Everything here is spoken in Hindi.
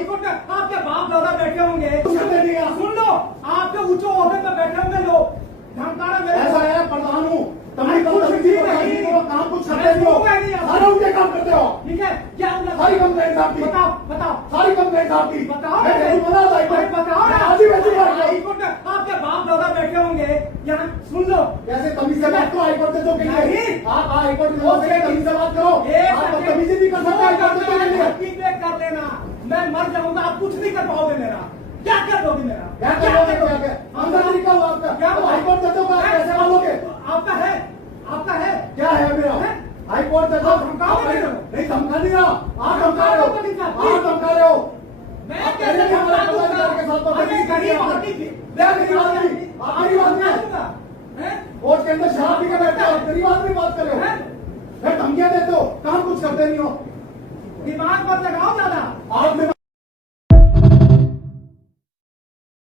हाईकोर्ट में आपके बाप दादा बैठे होंगे, करने दिया। सुन लो, आपके ऊंचे ओहदे पे बैठे होंगे लोग, धमकाना मेरे ऐसा है प्रधान हूँ, तभी कुछ भी नहीं, काम कुछ करते नहीं हो, सारे उनके काम करते हो। ठीक है, क्या सारी कंप्लेंट आपकी, बताओ बताओ सारी कंप्लेंट आपकी, बताओ, मैं नहीं बना था बताओ ना। आज ही वैसी बात करो। हाईकोर्ट में आपके बाप दादा बैठे होंगे, यहाँ सुन लो, कैसे तमीज से बात करो हाईकोर्ट से, जो नहीं। आप हाईकोर्ट में तमीज से बात करो, आप तमीज भी कर सकते हैं। फीडबैक कर लेना, मैं मर जाऊंगा, आप कुछ नहीं कर पाओगे मेरा, क्या कर दोगे मेरा, क्या करोगे? आंसर तरीका हुआ आपका, क्या हाईकोर्ट जजों का कैसे मानोगे? आपका है, आपका है, क्या है मेरा हाईकोर्ट जजों? धमकाओगे मेरे को? नहीं धमका नहीं रहा, आप धमका रहे हो, आप धमका रहे हो।